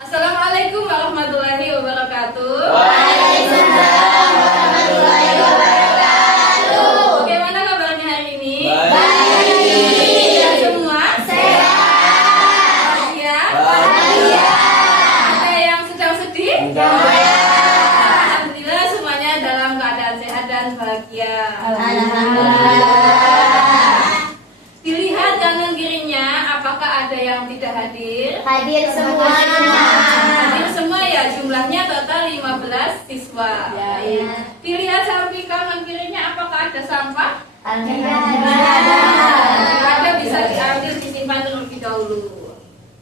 Assalamualaikum warahmatullahi wabarakatuh. Waalaikumsalam warahmatullahi wabarakatuh. Bagaimana kabarnya hari ini? Baik. Sehat semua? Sehat. Bahagia? Bahagia. Ada yang sedang sedih? Enggak. Alhamdulillah semuanya dalam keadaan sehat dan bahagia. Alhamdulillah. Dilihat kanan kirinya, apakah ada yang tidak hadir? Hadir semua. Hadir semua ya, jumlahnya total 15 siswa. Ya. Dilihat samping kanan kirinya, apakah ada sampah? Alhamdulillah. Ada, bisa diambil, disimpan terlebih dahulu.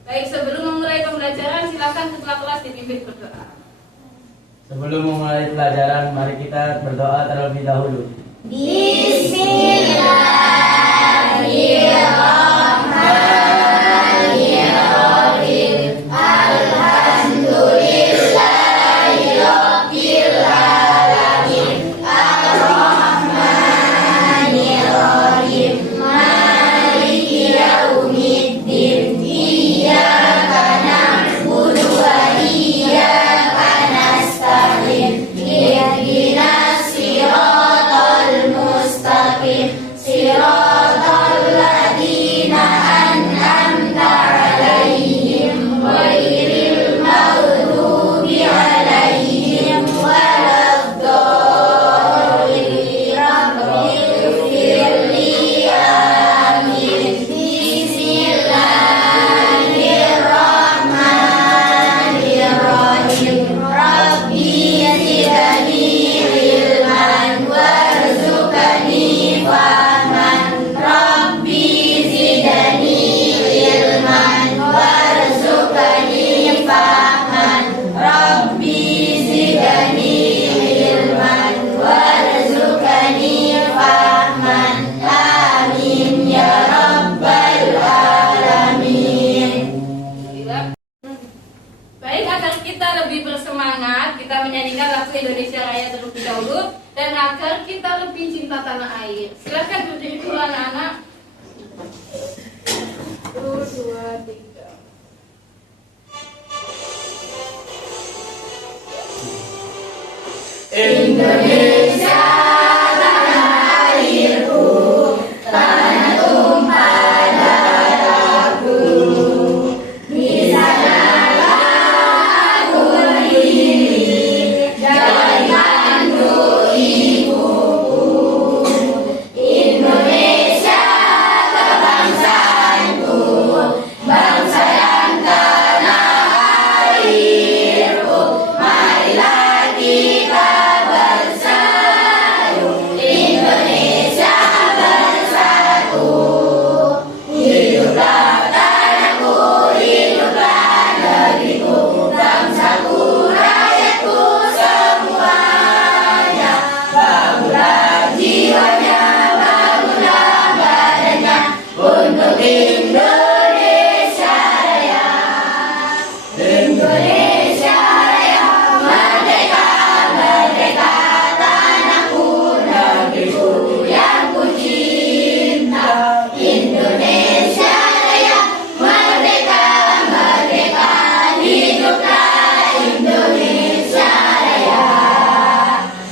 Baik, sebelum memulai pembelajaran, silakan ketua kelas dipimpin berdoa. Sebelum memulai pelajaran, mari kita berdoa terlebih dahulu. Bismillahirrahmanirrahim. Alhamdulillahirabbil alamin. Arrahmanirrahim. Maliki yaumiddin. Iyyaka na'budu wa iyyaka nasta'in. Ihdinas siratal mustaqim. Siratal ladzina an'amta 'alaihim ghairil maghdubi 'alaihim waladdallin. Rabbighfirli. Amin. Bismillahirrahmanirrahim. Rabbi zidni ilman warzuqni fahman. Rabbi zidni ilman warzuqni fahman. Rabbi zidni ilman warzuqni fahman. Amin ya rabbal alamin. Baik, agar kita lebih bersemangat, kita menyanyikan lagu Indonesia Raya terlebih dahulu, dan agar kita lebih cinta tanah air. Silakan berdiri dulu anak-anak. 1, 2, 3. Indonesia tanah airku, tanah tumpah darahku. Di sanalah aku berdiri dari kandung ibuku. Indonesia kebangsaanku, bangsa dan tanah airku. Marilah kita bersatu, Indonesia bersatu. Hiduplah tanahku, hiduplah negeriku, bangsaku, rakyatku semuanya. Bangunlah jiwanya, bangunlah badannya untuk Indonesia Raya. Indonesia Raya, merdeka, merdeka, tanahku, negeriku yang ku cinta. Indonesia Raya, merdeka, merdeka, hiduplah Indonesia Raya.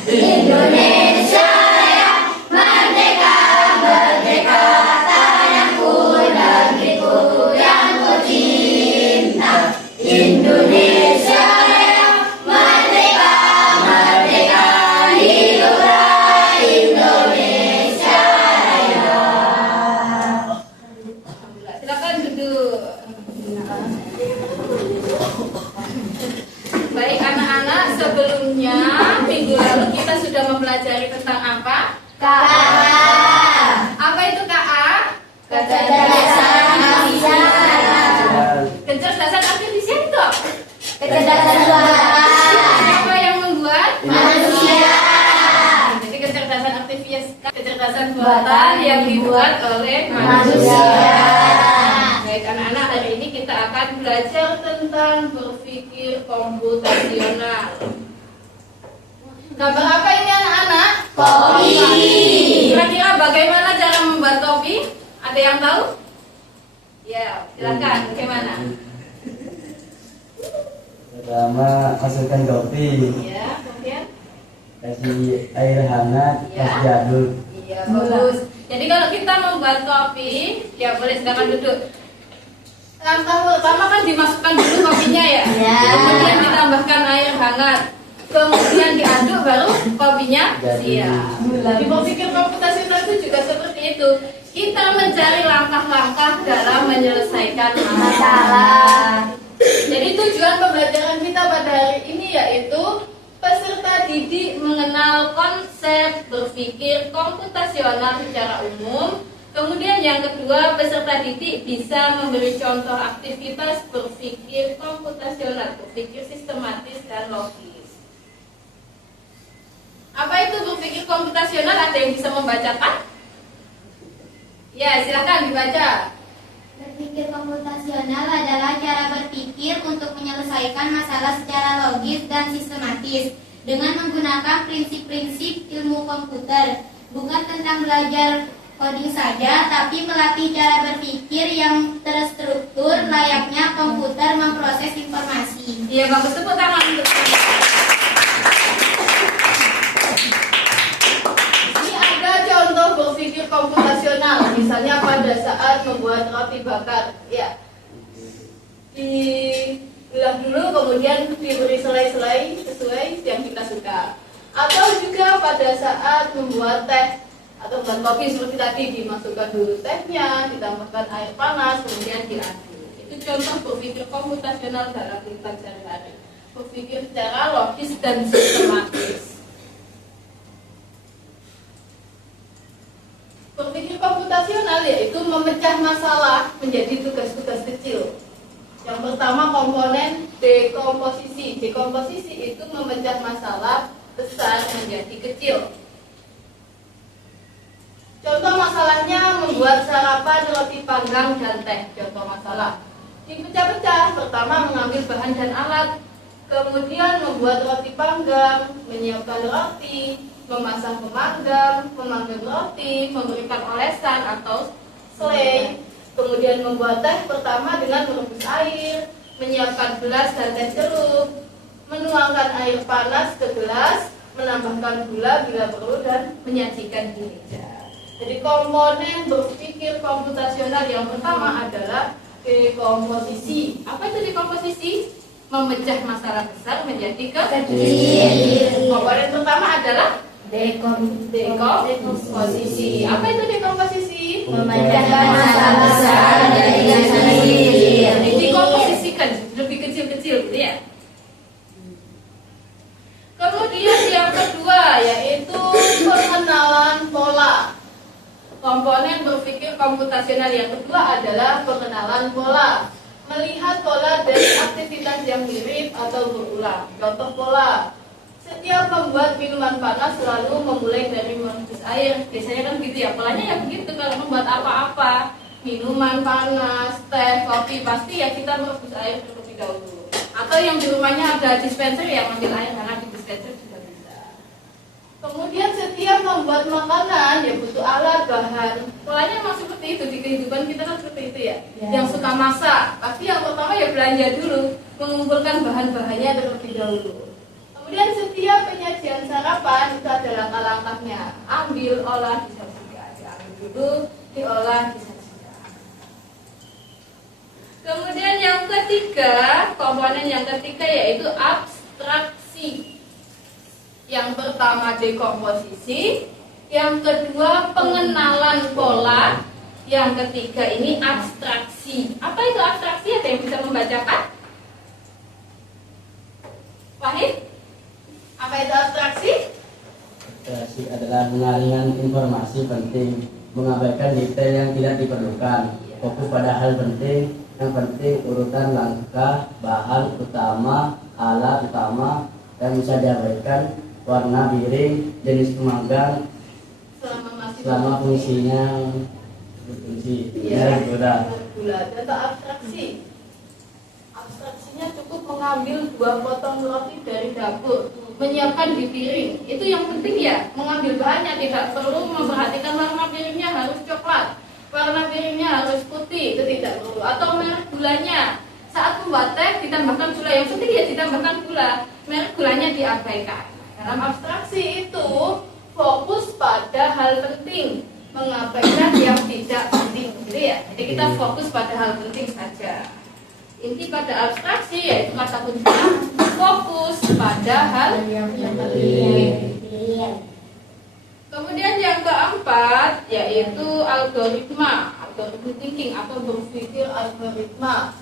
Indonesia Raya, merdeka, merdeka, tanahku, negeriku yang ku cinta. Indonesia Raya, merdeka, merdeka, hiduplah Indonesia Raya. Alhamdulillah. Silakan duduk. Baik anak-anak, sebelumnya minggu lalu kita sudah mempelajari tentang apa? Apa itu KA? Kecerdasan artifisial. Kecerdasan artifisial itu. Kecerdasan buatan. Siapa yang membuat? Manusia. Jadi kecerdasan buatan yang dibuat oleh Manusia. Baik anak-anak, hari ini kita akan belajar tentang berpikir komputasional. Gambar apa ini anak-anak? Kopi. Kira-kira bagaimana cara membuat kopi? Ada yang tahu? Ya, silakan. Bagaimana? Pertama, masukkan kopi, Ya, kemudian. kasih air hangat, Iya. kasih aduk. Iya, bagus. Jadi kalau kita membuat kopi, ya boleh silakan duduk. Langkah pertama kan dimasukkan dulu kopinya ya. Ya. Kemudian ditambahkan air hangat. Kemudian diaduk baru kopinya Jadi. siap. Di berpikir komputasional itu juga seperti itu. Kita mencari langkah-langkah dalam menyelesaikan masalah. Jadi tujuan pembelajaran kita pada hari ini yaitu peserta didik mengenal konsep berpikir komputasional secara umum. Kemudian yang kedua, peserta didik bisa memberi contoh aktivitas berpikir komputasional, berpikir sistematis dan logis. Apa itu berpikir komputasional? Ada yang bisa membacakan? Ya, silakan dibaca. Berpikir komputasional adalah cara berpikir untuk menyelesaikan masalah secara logis dan sistematis dengan menggunakan prinsip-prinsip ilmu komputer. Bukan tentang belajar coding saja, tapi melatih cara berpikir yang terstruktur layaknya komputer memproses informasi. Iya, bagus, tepuk tangan untuk ini ada contoh berpikir komputasional, misalnya pada saat membuat roti bakar, ya. Dibelah dulu, kemudian diberi selai-selai sesuai yang kita suka. Atau juga pada saat membuat teh atau membuat kopi seperti tadi, dimasukkan dulu tehnya, ditambahkan air panas, kemudian diaduk. Itu contoh berpikir komputasional dalam kehidupan sehari-hari. Berpikir secara logis dan sistematis. Berpikir komputasional yaitu memecah masalah menjadi tugas-tugas kecil. Yang pertama, komponen dekomposisi. Dekomposisi itu memecah masalah besar menjadi kecil. Contoh masalahnya membuat sarapan, roti panggang, dan teh. Contoh masalah dipecah-pecah. Pertama, mengambil bahan dan alat. Kemudian membuat roti panggang, menyiapkan roti, memasang pemanggang, memanggang roti, memberikan olesan atau selai. Kemudian membuat teh pertama dengan merebus air, menyiapkan gelas dan teh celup, menuangkan air panas ke gelas, menambahkan gula bila perlu, dan menyajikan diri. Jadi komponen berpikir komputasional yang pertama adalah dekomposisi. Apa itu dekomposisi? Memecah masalah besar menjadi kecil. Komponen pertama adalah dekomposisi. Apa itu dekomposisi? Memecahkan masalah besar menjadi kecil. Jadi dikomposisikan lebih kecil-kecil, gitu ya. Kemudian yang kedua yaitu pengenalan pola. Komponen berpikir komputasional yang kedua adalah pengenalan pola. Melihat pola dari aktivitas yang mirip atau berulang. Contoh pola. Setiap membuat minuman panas selalu memulai dari merebus air. Biasanya kan gitu ya, polanya ya begitu kalau membuat apa-apa. Minuman panas, teh, kopi, pasti ya kita merebus air terlebih dahulu. Atau yang di rumahnya ada dispenser ya, ambil air hangat di dispenser juga bisa. Kemudian setiap membuat makanan ya butuh alat, bahan. Polanya memang seperti itu, di kehidupan kita kan seperti itu ya. Yang suka masak, pasti yang pertama ya belanja dulu, mengumpulkan bahan-bahannya terlebih dahulu. Kemudian setiap penyajian sarapan itu ada langkah-langkahnya. Ambil, olah, disajikan. Diambil dulu, diolah, disajikan. Kemudian yang ketiga, komponen yang ketiga yaitu abstraksi. Yang pertama dekomposisi, yang kedua pengenalan pola, yang ketiga ini abstraksi. Apa itu abstraksi? Ada yang bisa membacakan? Wahid? Apa itu abstraksi? Abstraksi adalah penyaringan informasi penting, mengabaikan detail yang tidak diperlukan, fokus pada hal penting, yang penting urutan langkah, bahan utama, alat utama, yang bisa diabaikan, warna piring, jenis pemanggang, selama fungsinya berfungsi. Iya, Gula. Contoh abstraksi. Abstraksinya cukup mengambil 2 potong roti dari dapur, menyiapkan di piring. Itu yang penting ya, mengambil bahannya, tidak perlu memperhatikan warna piringnya harus coklat, warna piringnya harus putih, itu tidak perlu. Atau merek gulanya. Saat membuat teh ditambahkan gula, yang penting ya ditambahkan gula, merek gulanya diabaikan. Dalam abstraksi itu fokus pada hal penting, mengabaikan yang tidak penting, gitu ya. Jadi kita fokus pada hal penting saja. Inti pada abstraksi yaitu kata kuncinya fokus pada hal yang penting. Kemudian yang keempat yaitu algoritma thinking atau berpikir algoritma,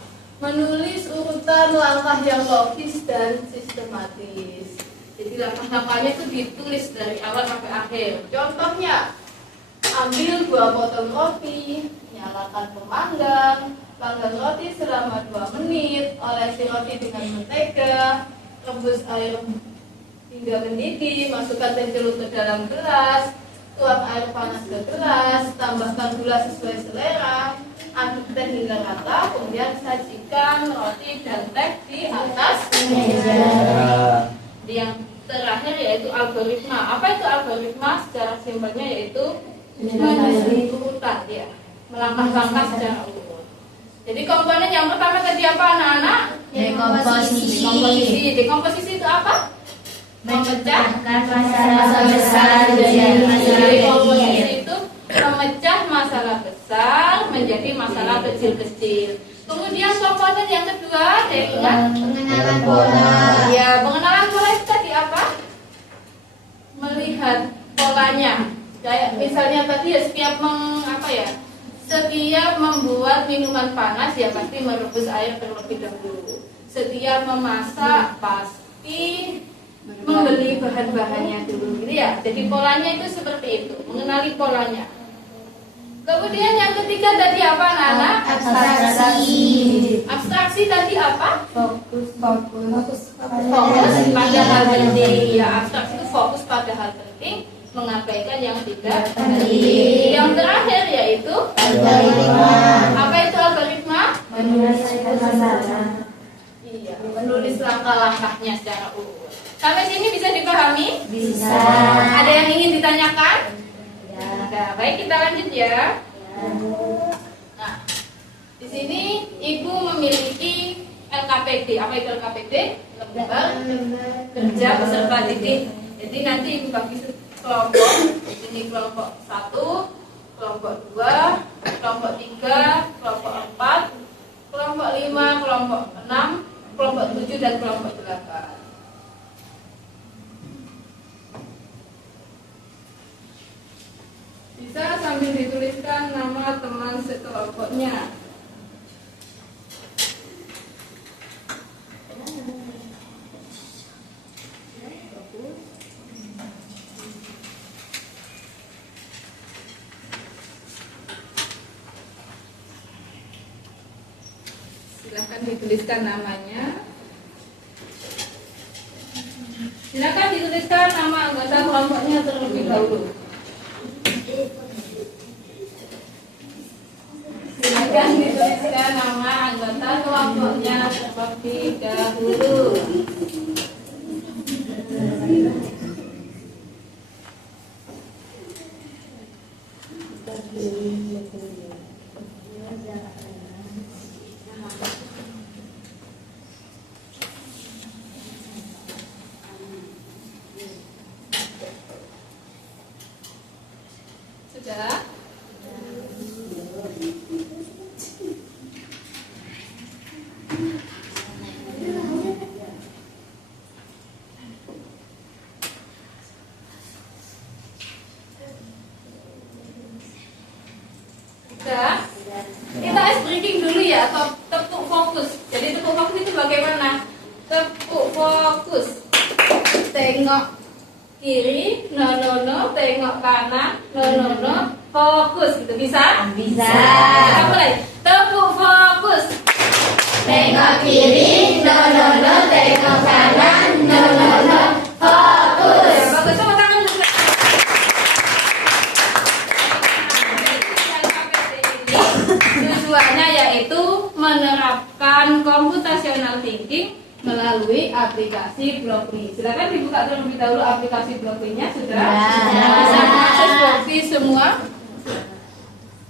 menulis urutan langkah yang logis dan sistematis. Jadi langkah-langkahnya itu ditulis dari awal sampai akhir. Contohnya, ambil 2 potong roti, nyalakan pemanggang, panggang roti selama 2 menit, olesi roti dengan mentega, rebus air hingga mendidih, masukkan teh jeruk ke dalam gelas, tuang air panas ke gelas, tambahkan gula sesuai selera, aduk teh hingga rata, kemudian sajikan roti dan teh di atas meja. Yang terakhir yaitu algoritma. Apa itu algoritma? Secara simpelnya yaitu menyusun urutan, ya, melangkah-langkah secara urut. Jadi komponen yang pertama tadi apa anak-anak? Dekomposisi. Dekomposisi itu apa? Memecahkan masalah besar menjadi masalah kecil. Itu memecah masalah besar menjadi masalah kecil-kecil. Kemudian komponen yang kedua, Pengenalan pola. ya, pengenalan pola itu tadi apa? Melihat polanya. Kayak misalnya tadi ya setiap membuat minuman panas ya pasti merebus air terlebih dahulu. Setiap memasak pasti membeli bahan-bahannya dulu, gitu ya. Jadi polanya itu seperti itu, mengenali polanya. Kemudian yang ketiga tadi apa anak-anak? Abstraksi tadi apa? Fokus pada hal penting. Ya, abstraksi itu fokus pada hal penting, mengabaikan yang tidak penting. Yang terakhir yaitu Algoritma. Apa itu algoritma? Menyelesaikan masalah. Iya, menulis langkah-langkahnya secara urut. Sampai sini bisa dipahami? Bisa. Ada yang ingin ditanyakan? Ya. Nah, baik kita lanjut ya. Nah, di sini ibu memiliki LKPD. Apa itu LKPD? Lembar kerja peserta didik. Jadi nanti ibu bagi kelompok. Ini kelompok 1, kelompok 2, kelompok 3, kelompok 4, kelompok 5, kelompok 6, kelompok 7 dan kelompok 8. Bisa sambil dituliskan nama teman sekelompoknya. Silakan dituliskan namanya. Silakan dituliskan nama anggota kelompoknya terlebih dahulu. Silakan dituliskan nama anggota kelompoknya terlebih dahulu. Sudah? Sudah? Kita ice breaking dulu ya, atau tepuk fokus. Jadi tepuk fokus itu bagaimana? Tepuk fokus. Tengok kiri, no, tengok kanan, no, fokus gitu. Bisa? Bisa. Kita mulai. Tepuk fokus. Tengok kiri, no, tengok kanan, no, fokus. Ya, bagus, tepuk tangan dulu. Tujuannya yaitu menerapkan computational thinking melalui aplikasi Blockly. Silakan dibuka terlebih dahulu aplikasi Blockly-nya. Sudah? Sudah. Bisa mengakses Blockly semua?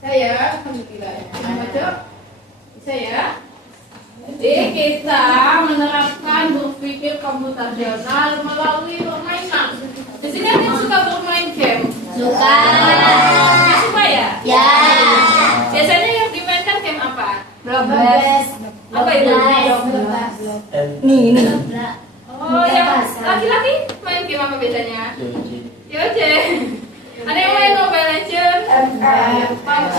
Saya alhamdulillah. Bisa ya? Jadi kita menerapkan berpikir komputasional melalui permainan. Di sini ada yang suka bermain game? Suka. Suka ya? Ya. Biasanya yang dimainkan game apa? Roblox. Apa itu? Ini. Oh, yang laki-laki main game apa biasanya? YOC. Ada yang main Mobile Legends, PUBG,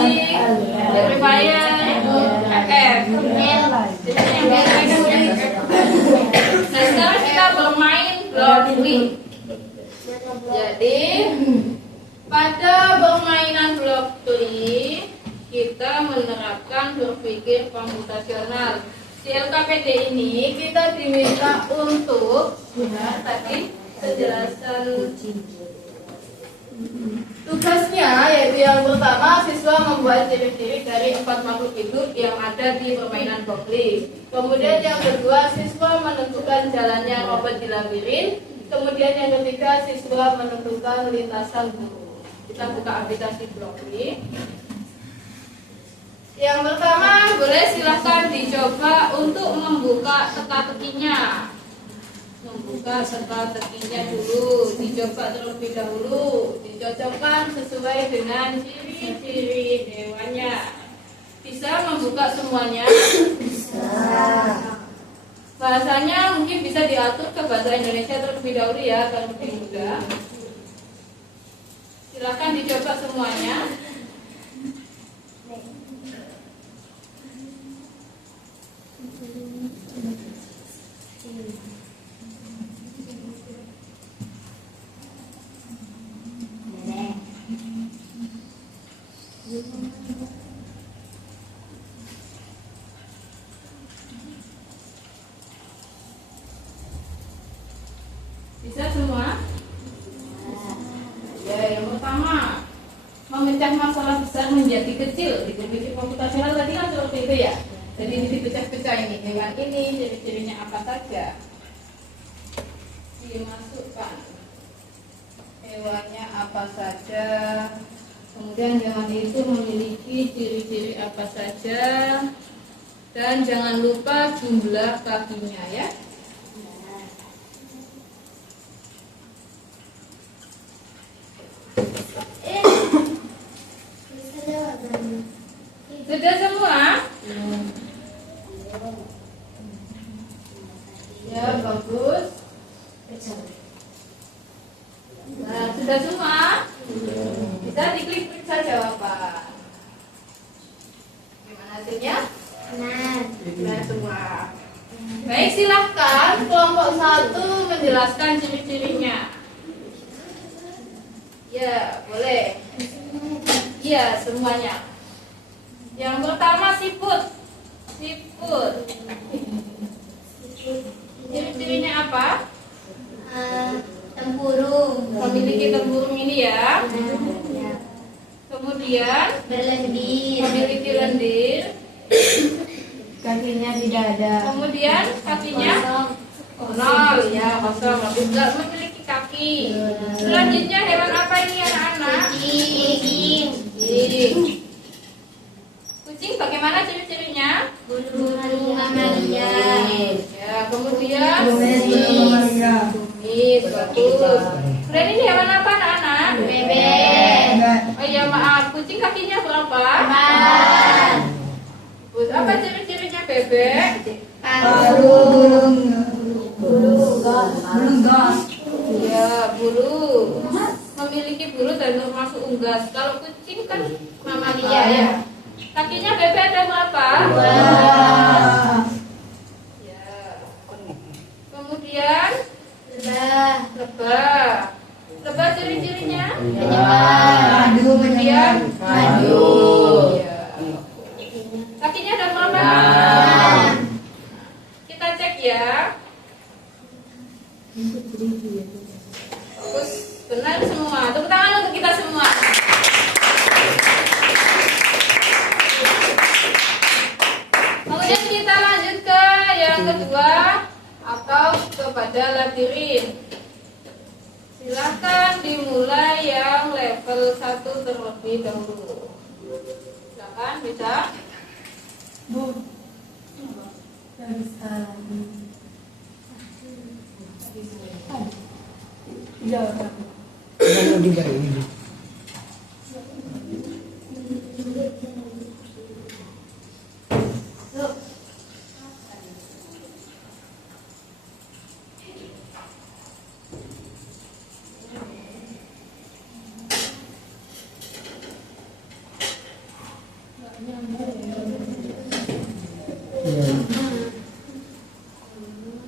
Free Fire, FF. Biasanya yang main game. Nah, sekarang kita bermain Block League. Jadi pada permainan Block League kita menerapkan berpikir komputasional. Di LKPD ini kita diminta untuk tadi penjelasan tugasnya, yaitu yang pertama siswa membuat ciri-ciri dari 4 makhluk hidup yang ada di permainan Block League. Kemudian yang kedua, siswa menentukan jalannya robot di labirin. Kemudian yang ketiga, siswa menentukan lintasan guru. Kita buka aplikasi Block League. Yang pertama, boleh silahkan dicoba untuk membuka teka-tekinya. Membuka teka-tekinya dulu, dicoba terlebih dahulu, dicocokkan sesuai dengan ciri-ciri hewannya. Bisa membuka semuanya? Bisa. Bahasanya mungkin bisa diatur ke bahasa Indonesia terlebih dahulu ya, agar lebih mudah. Silahkan dicoba semuanya. Bisa semua? Ya, yang pertama, memecah masalah besar menjadi kecil. Di berpikir komputasional tadi kan seperti itu ya. Jadi ini dipecah-pecah ini, hewan ini ciri-cirinya apa saja. Dimasukkan hewannya apa saja. Kemudian hewan itu memiliki ciri-ciri apa saja. Dan jangan lupa jumlah kakinya ya. Sudah semua? Ya, bagus. Nah, sudah semua? Bisa diklik periksa jawaban. Gimana hasilnya? Benar. Sudah semua. Baik, silahkan kelompok 1 menjelaskan ciri-cirinya. Ya, boleh. Iya, semuanya. Yang pertama siput. Siput. Ciri-cirinya apa? Tempurung. Memiliki tempurung ini ya. Ya. Kemudian Berlendir. memiliki lendir. Kakinya tidak ada. Kemudian kakinya nol ya, kosong. Tidak memiliki kaki. Selanjutnya hewan apa ini anak-anak? Kucing. Kucing. Kucing bagaimana ciri-cirinya? Burung mamalia. Ya, kemudian Kumis. kumis, bagus. Kemudian ini hewan apa anak-anak? Bebek. Oh iya maaf, kucing kakinya berapa? 4. Bagus. Apa ciri-cirinya bebek? Burung. Ya, bulu. Memiliki bulu dan termasuk unggas. Kalau kucing kan mamalia ya. Kakinya bebek ada berapa? 2. Ya. Kemudian Lebah. lebah. Lebah ciri-cirinya? Penyebar. Kemudian Maju. Ya. Kakinya ada berapa? 6. Kita cek ya. Bagus, benar semua. Tepuk tangan untuk kita semua. Kemudian kita lanjut ke yang kedua atau kepada labirin. Silakan dimulai yang level 1 terlebih dahulu. Silakan bisa.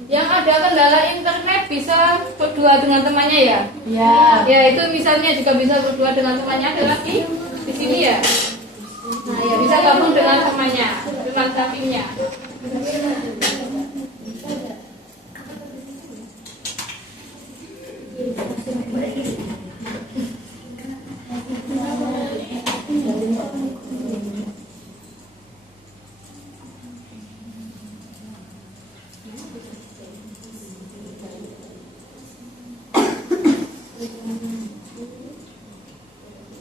Yang ada kendala internet bisa berdua dengan temannya ya? Ya. Ya itu misalnya juga bisa berdua dengan temannya adalah di sini ya. Nah ya bisa gabung dengan temannya, dengan sampingnya.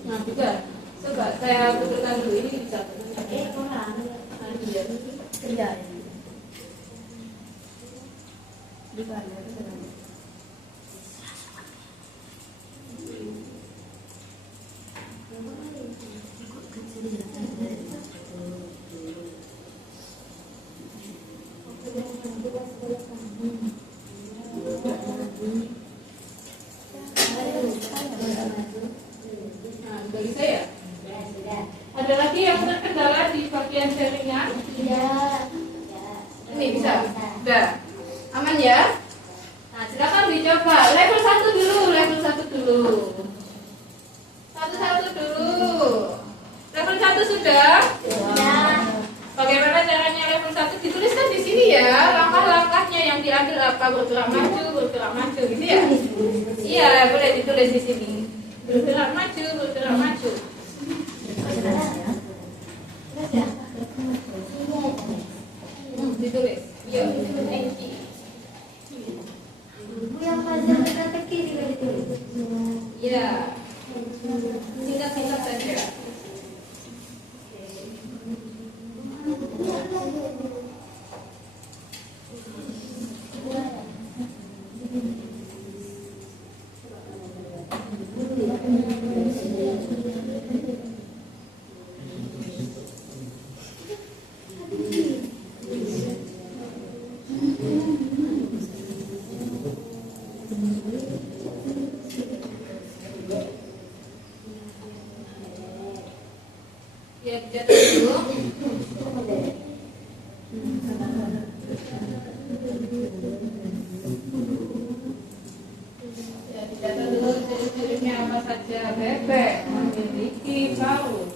Nah juga, coba saya betulkan dulu ini bisa Kerja. Nah, bagi saya ada lagi yang terkendala di bagian sharingnya. Ini bisa, udah aman ya. Nah silakan dicoba level 1 dulu, level 1 dulu, satu dulu. Level 1 sudah. Bagaimana caranya level 1 dituliskan di sini ya, langkah-langkahnya yang diambil apa, bergerak maju gitu ya. Iya boleh ditulis di sini, bergerak maju. Ditulis. Iya. Iya. Singkat saja. Ya, dicatat dulu. Ya, dicatat dulu ciri-cirinya apa saja. Bebek memiliki paruh.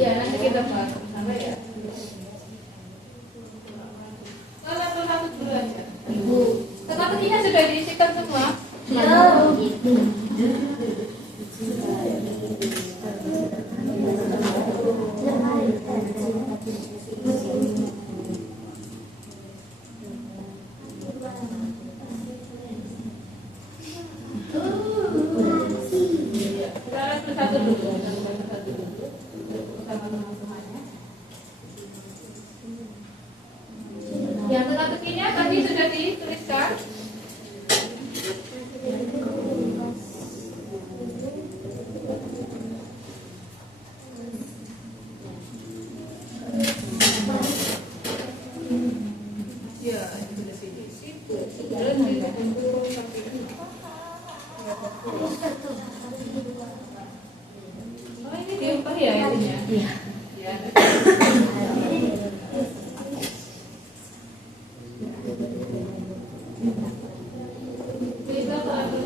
Iya, nanti kita bahas bersama ya. Level 1 dulu aja. Teka-tekinya sudah diisikan semua? Kita level 1 dulu. Bersama teman-temannya. Yang teka-tekinya tadi sudah dituliskan. Ya, itu di sini. Situ. Berhenti untuk sampai oh, ini diubah ya ininya? Iya. Ya. Bisa satu.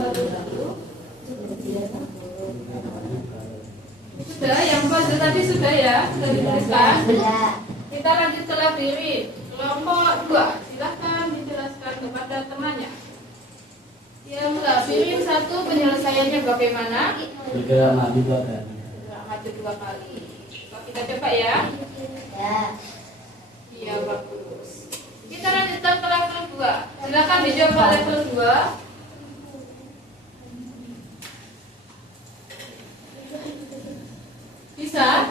Sudah, yang puzzle tadi sudah ya, sudah dituliskan. Sudah. Kita lanjut ke labirin. Kelompok 2, silahkan dijelaskan kepada temannya. Yang labirin 1 penyelesaiannya bagaimana? Bergerak maju 2 kali. Bergerak maju 2 kali. Kita coba ya. Ya. Iya, bagus. Kita lanjutkan ke level 2. Silakan dicoba level 2. Bisa?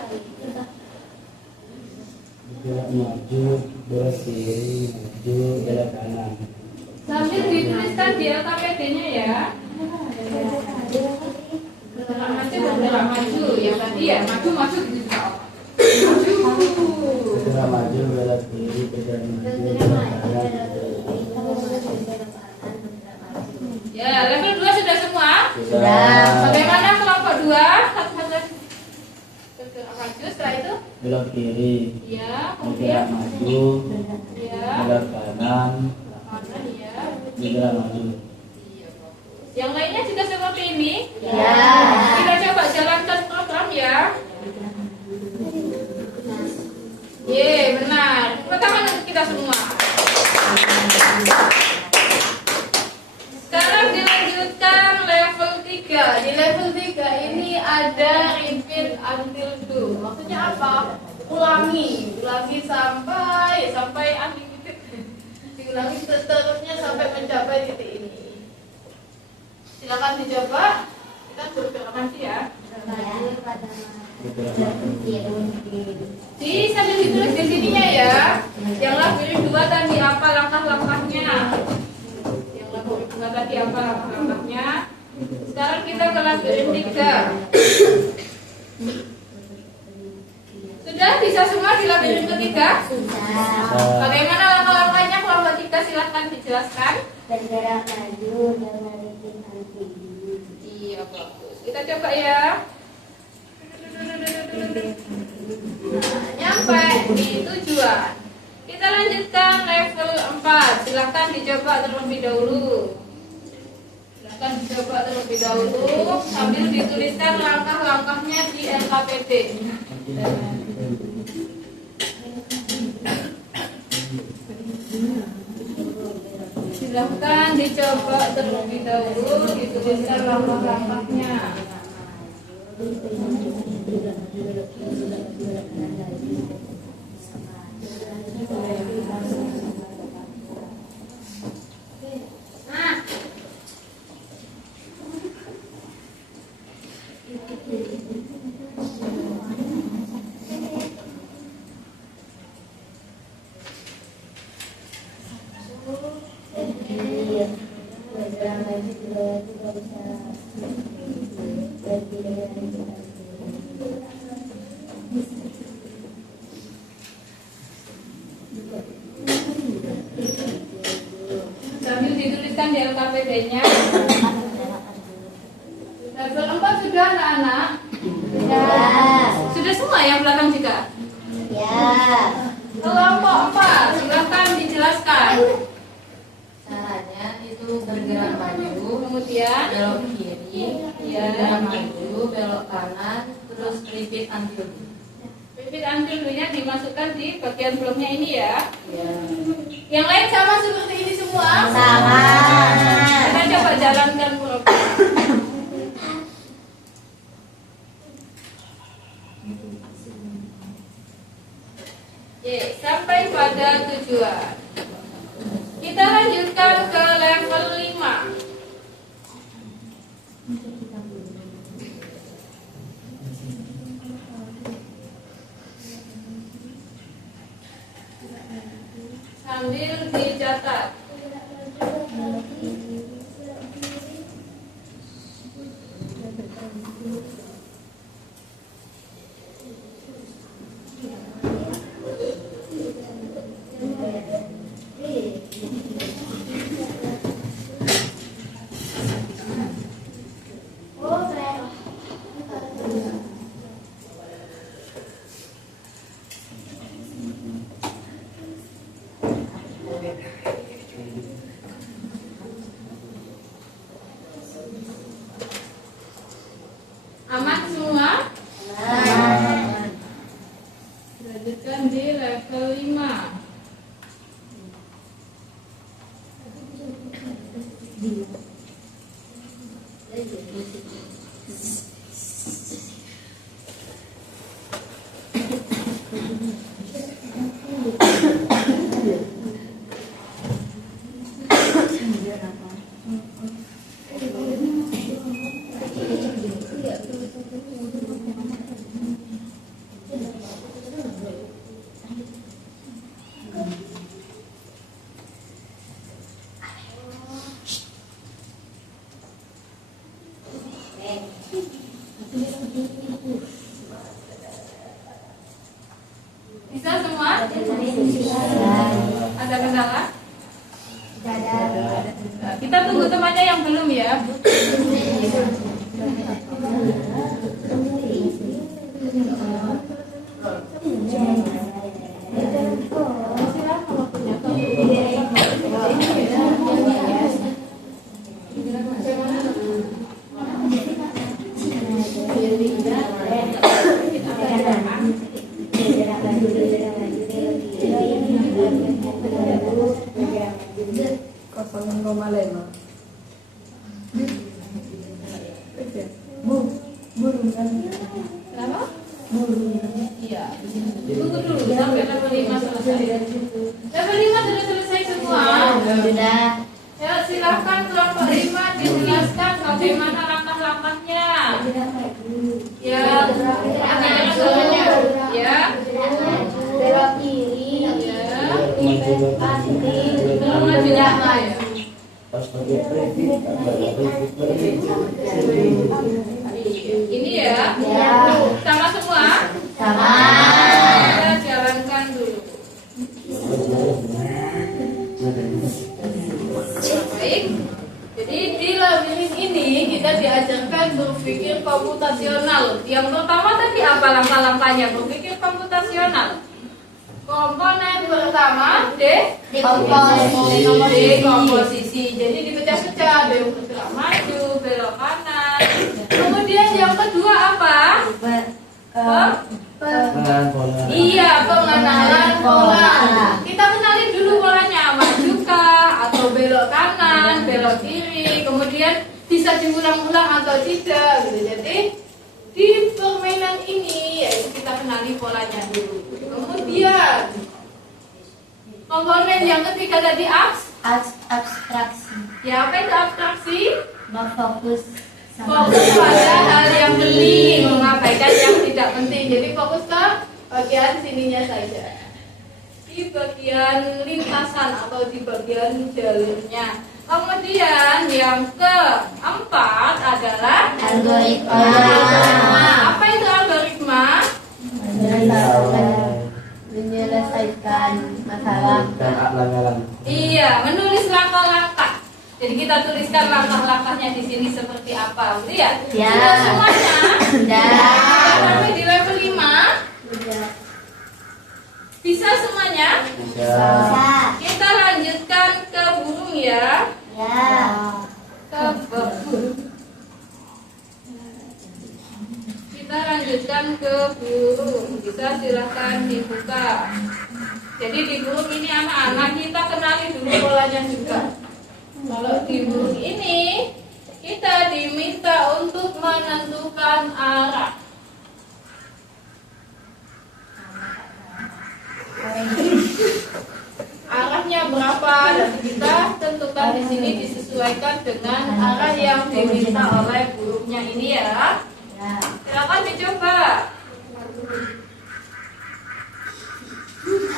Bergerak maju, belok kiri, maju, belok kanan. Sambil dituliskan di LKPD-nya ya. Bergerak maju, yang tadi ya, maju gitu juga. Maju. Bergerak maju, belok kiri, bergerak maju, belok kanan. Ya, level 2 sudah semua? Sudah. Bagaimana kelompok 2? Satu-satu. Bergerak maju, setelah itu? Belok kiri, Ya, bergerak kemudian? maju, Ya, belok kanan, kanan ya. bergerak maju. Iya, bagus. Yang lainnya juga seperti ini? Ya. Kita coba jalankan program ya. Ye, benar. Pertama untuk kita semua. Sekarang dilanjutkan level 3. Di level 3 ini ada repeat until do. Maksudnya apa? Ulangi sampai unlimited. Diulangi seterusnya sampai mencapai titik ini. Silakan dicoba. Kita bergerak maju ya. Bergerak maju. Di sambil ditulis di sininya ya. Yang labirin 2 tadi apa langkah-langkahnya? Yang labirin 2 tadi apa langkah-langkahnya? Sekarang kita ke labirin 3. Sudah bisa semua di labirin ketiga? Bagaimana langkah-langkahnya kelompok 3? Silahkan dijelaskan. Bergerak maju dengan rintik nanti. Iya, bagus. Kita coba ya. Nah, nyampe di tujuan. Kita lanjutkan level 4. Silahkan dicoba terlebih dahulu. Sambil dituliskan langkah-langkahnya di LKPD. Silahkan dicoba terlebih dahulu, dituliskan langkah-langkahnya. Nah, sambil dituliskan di LKPD-nya. Level 4 sudah anak-anak? Ya. Sudah semua yang belakang juga? Ya. Kelompok 4, silakan dijelaskan. Caranya itu bergerak maju, Kemudian belok kiri, ya, bergerak maju, belok kanan, terus repeat until. repeat until do-nya dimasukkan di bagian bloknya ini ya. Ya. Yang lain sama seperti ini semua? Sama. Kita coba jalankan program. Ye, sampai pada tujuan. Kita lanjutkan ke level 5. Sambil dicatat. Bisa semua? Ada kendala? Kita tunggu temannya yang belum ya. Kenapa? Iya. Tunggu dulu sampai level 5 selesai. Level 5 sudah selesai semua. Sudah. Ya, silakan kelompok 5 dijelaskan bagaimana langkah-langkahnya. Ya, ada semuanya. Ya. Belok kiri. Ya. Pasti. Belum maju nyala ya. Ini ya. Ya. Sama semua. Sama. Kita jalankan dulu. Baik. Jadi di labirin ini kita diajarkan berpikir komputasional. Yang pertama tadi apa langkah-langkahnya berpikir komputasional? Komponen pertama dekomposisi. Jadi dipecah-pecah, belok maju, belok kanan. Kemudian yang kedua apa? Pengenalan pola. Iya, pengenalan pola. Kita kenali dulu polanya, majukah atau belok kanan, belok kiri. Kemudian bisa diulang-ulang atau tidak gitu. Jadi di permainan ini yaitu kita kenali polanya dulu. Kemudian komponen yang ketiga tadi Abstraksi. ya apa itu abstraksi? Berfokus. Fokus pada hal yang penting, mengabaikan yang tidak penting. Jadi fokus ke bagian sininya saja. Di bagian lintasan atau di bagian jalurnya. Kemudian yang keempat adalah Algoritma. Apa itu algoritma? Menyelesaikan masalah. Dan langgalan. Iya, menulis langkah-langkah. Jadi kita tuliskan langkah-langkahnya di sini seperti apa, gitu ya? Ya. Sudah semuanya? Sudah. Sampai di level 5? Sudah. Bisa semuanya? Bisa. Kita lanjutkan ke burung ya. Ya. Ke burung. Kita lanjutkan ke burung. Bisa silahkan dibuka. Jadi di burung ini anak-anak kita kenali dulu polanya juga. Kalau di burung ini kita diminta untuk menentukan arah. Arahnya berapa dan kita tentukan di sini disesuaikan dengan arah yang diminta oleh burungnya ini ya. Ya. Silakan dicoba.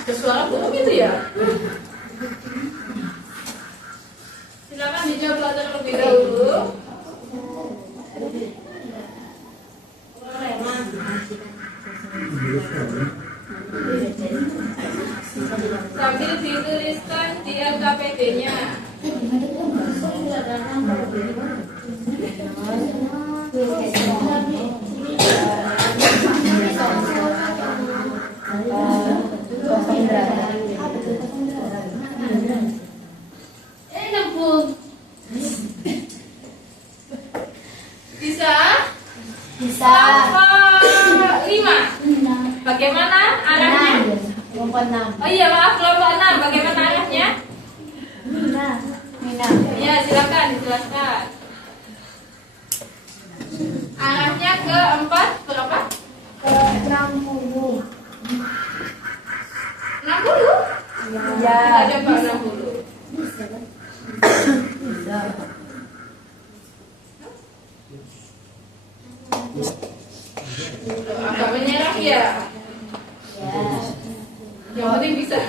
Ada suara burung itu ya? Silakan dicoba terlebih dahulu. Sambil dituliskan di LKPD-nya. Bisa? Bisa. Kelompok 5. Bagaimana arahnya? Kelompok 6. Oh iya, maaf, kelompok 6. Bagaimana arahnya? Mina. Ya, silakan dijelaskan. Agak menyerah ya. Yang penting bisa.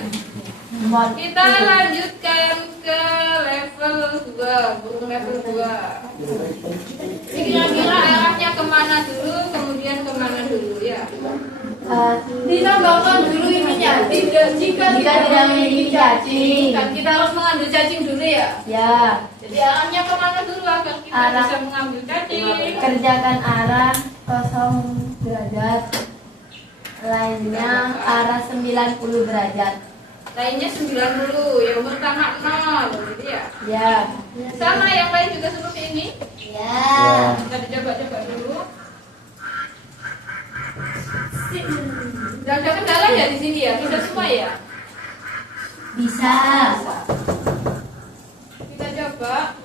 Kita lanjutkan ke level 2, burung level 2. Ini kira-kira arahnya kemana dulu, kemudian kemana dulu ya? Ditambahkan dulu ininya. Jika tidak memiliki cacing, kan kita harus mengambil cacing dulu ya. Ya, Jadi arahnya kemana dulu agar kita Arah. bisa mengambil cacing? kerjakan arah 0 derajat. Lainnya arah 90 derajat. Lainnya 90, yang pertama 0, gitu ya. Ya, Sama yang lain juga seperti ini. Ya. Kita dicoba-coba dulu. Dan ada kendala ya di sini ya, tidak semua ya. Bisa. Kita coba.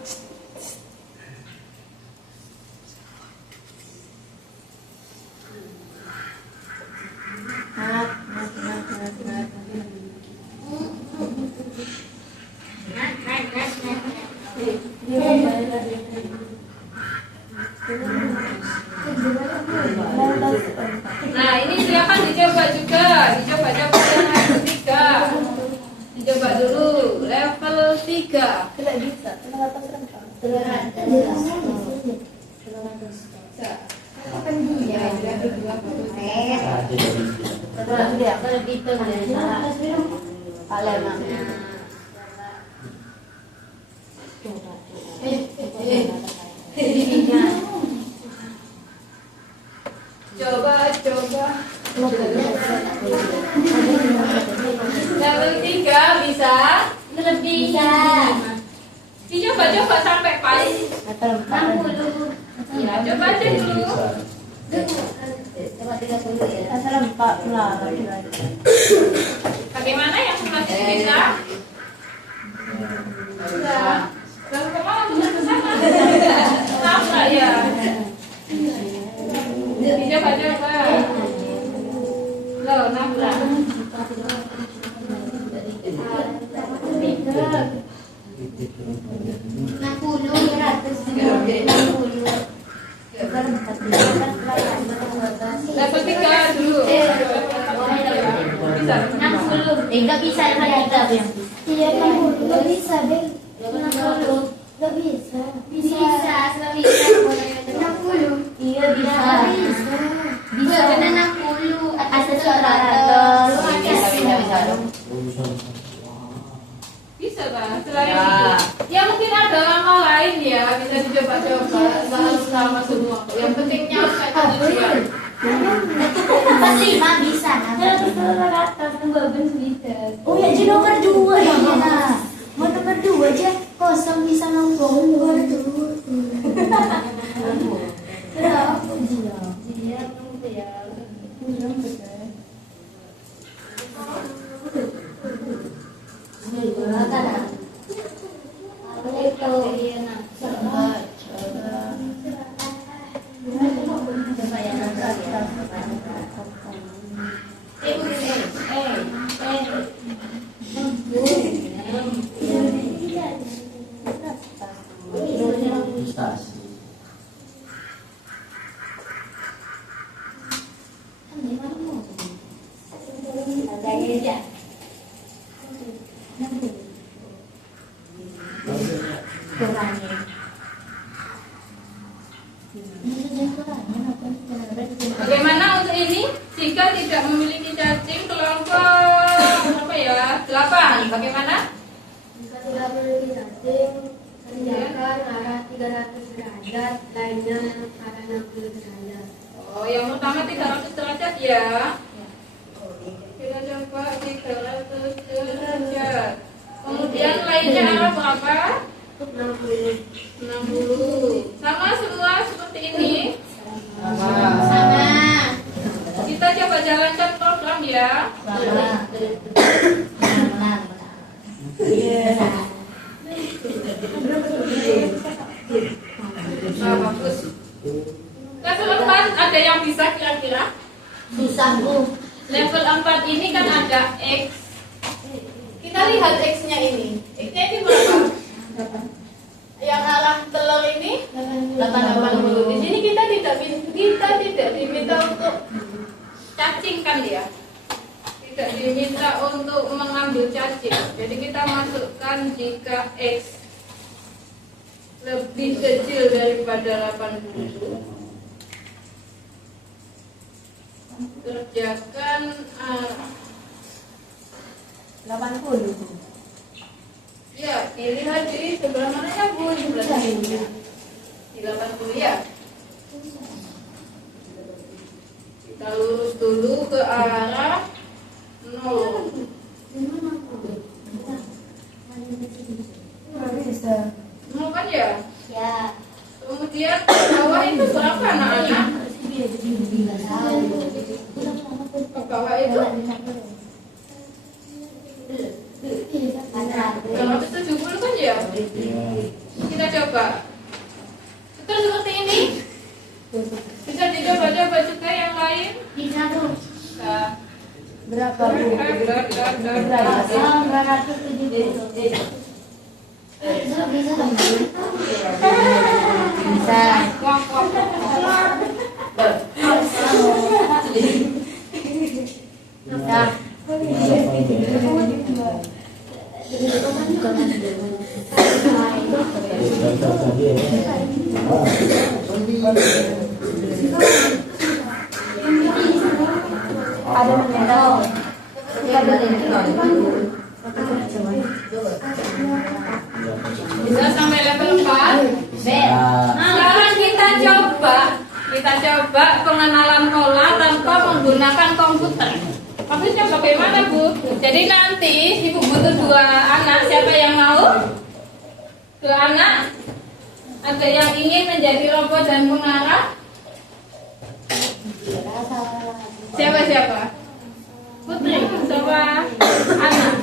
Nah, ini silakan dicoba juga, dicoba-coba yang level 3. Dicoba dulu level 3. tidak bisa. Nah, jadi Coba. Level 3 bisa Lebih. dicoba-coba sampai pas. 60. Ya, coba aja dulu. Coba 30 ya. Bagaimana yang masih bisa? Sudah. Lalu kemana sudah ke sana? Maaf nggak ya? Dicoba-coba. Loh, 16. Level 3 dulu. Bisa. 60. Enggak bisa level 3 yang Iya, kamu nggak bisa deh. 60. Nggak bisa. Bisa, bisa. 60. Iya bisa. Bisa benar 60. Atas 100. Bisa kan? Selain itu. Ya mungkin ada langkah lain ya, bisa dicoba-coba. Harus sama semua. Yang penting nyampe ke tujuan. Pasti mah bisa. Oh ya, jadi nomor 2 ya. Mau nomor 2 aja. Kosong bisa nomor 2 tuh. prestasi. Bagaimana untuk ini? Jika tidak memiliki cacing kelompok apa ya? 8. Bagaimana? Jika tidak memiliki cacing, kerjakan arah 300 derajat, lainnya arah 60 derajat. Oh, yang pertama 300 derajat ya. Kita coba 300 derajat. Kemudian lainnya arah berapa? 60. 60. Sama semua seperti ini. Sama. Kita coba jalankan program ya. Nah, bagus. Level 4 ada yang bisa kira-kira? Susah Bu. Level 4 ini kan ada X. Kita lihat X-nya ini. X-nya ini berapa? Yang arah telur ini 80. Di sini kita ikan ya. Tidak diminta untuk mengambil cacing. Jadi kita masukkan jika X lebih kecil daripada 80. Kerjakan 80. ya, dilihat di sebelah mananya Bu? Di sebelah sini. Di 80 ya. Kita lurus dulu ke arah 0. Nol kan ya? Ya. Kemudian ke bawah itu berapa anak-anak? Ke bawah itu 270 kan ya? Kita coba. Kita seperti ini. Bisa dicoba-coba juga yang lain. Bisa tuh. Nah, Berapa Bu? Berapa? 270. Bisa. Ada menyentuh. bisa sampai level 4. Sekarang kita coba pengenalan pola tanpa menggunakan komputer. Maksudnya bagaimana Bu? Jadi nanti Ibu butuh 2 anak. Siapa yang mau? 2 anak? Ada yang ingin menjadi robot dan mengarah? Siapa? Putri sama anak.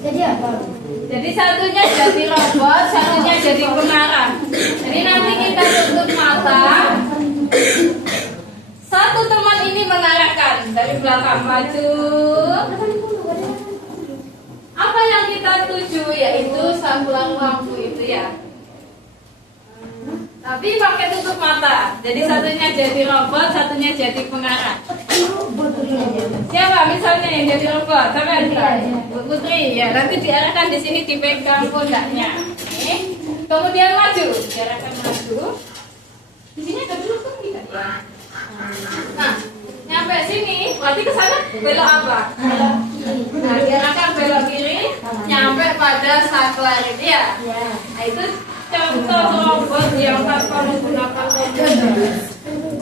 Jadi apa? Jadi satunya jadi robot, satunya jadi pengarah. Jadi nanti kita tutup mata. Satu teman ini mengarahkan dari belakang maju. Apa yang kita tuju yaitu sampul lampu itu ya. Tapi pakai tutup mata. Jadi satunya jadi robot, satunya jadi pengarah. Siapa misalnya yang jadi robot? Sampai Putri ya. Nanti diarahkan di sini dipegang pundaknya. Oke. Kemudian maju, diarahkan maju. Di sini ada dulu kan tidak ya? Nah, nyampe sini, berarti ke sana belok apa? Nah, diarahkan belok kiri, nyampe pada saklar itu ya. Nah, itu contoh robot yang tanpa menggunakan komputer.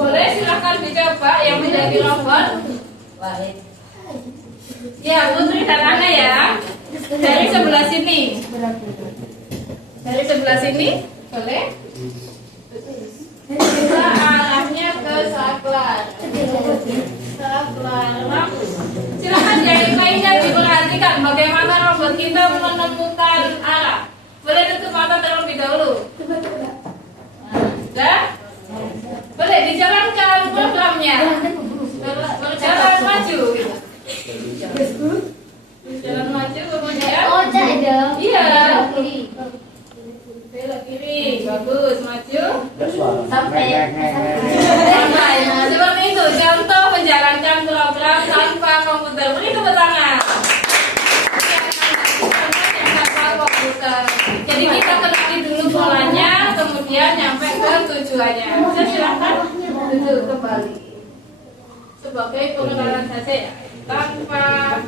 Boleh silakan dicoba yang menjadi robot. Ya, Putri dan Ana ya. Dari sebelah sini. Dari sebelah sini, boleh? Kita arahnya ke saklar. Saklar. Silakan yang lainnya diperhatikan bagaimana robot kita menemukan arah. Boleh tutup mata terlebih dahulu. Sudah? Boleh dijalankan programnya. Berjalan maju. Jalan maju kemudian. Oh, ada. Iya. Belok kiri, bagus, maju. Sampai. Nah, seperti itu contoh menjalankan program tanpa komputer. Beri tepuk tangan. Komputer. Jadi kita kenali dulu polanya, kemudian nyampe ke tujuannya. Bisa silakan duduk kembali. Sebagai pengenalan saja ya, tanpa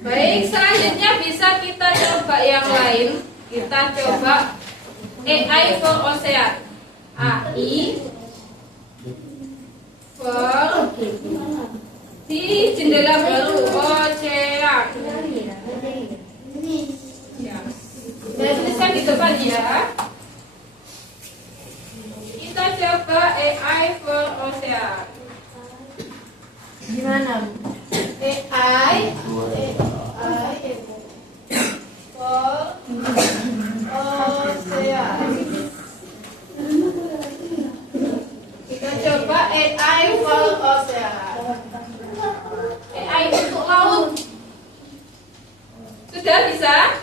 Baik, selanjutnya bisa kita coba yang lain. Kita coba AI for Ocean. AI for di jendela baru Ocean. Ya. Saya tuliskan di depan ya. Kita coba AI for Ocean. Gimana? AI for Ocean. Kita coba AI for Ocean. AI untuk laut. Bisa?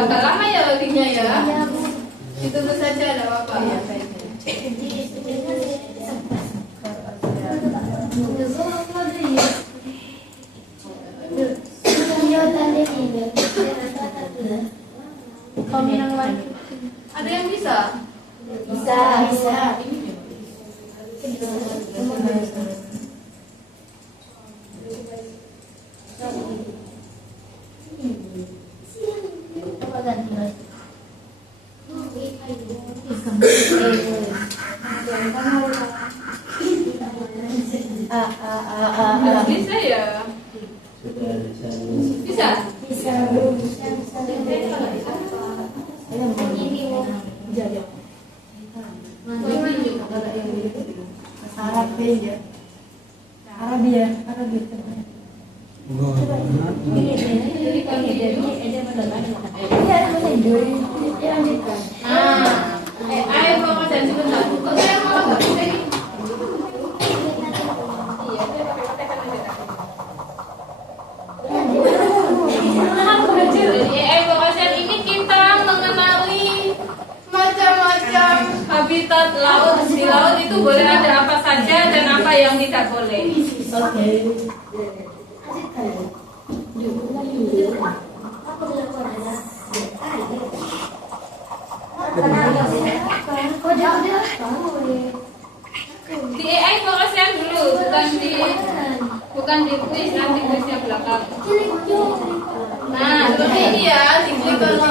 Agak lama ya loadingnya ya. Ditunggu saja, ada apa-apa. Ada yang bisa? Bisa. Bisa ya? Sudah bisa. Bisa? Ayo mau jangan sebentar. Kok saya malah nggak bisa ini? Jadi evaluasi ini kita mengenali macam-macam habitat laut. Di laut itu boleh ada apa saja dan apa yang tidak boleh. Di AI evaluasi dulu, bukan di quiz, nanti kuisnya belakang. Nah, seperti ini ya, diklik kalau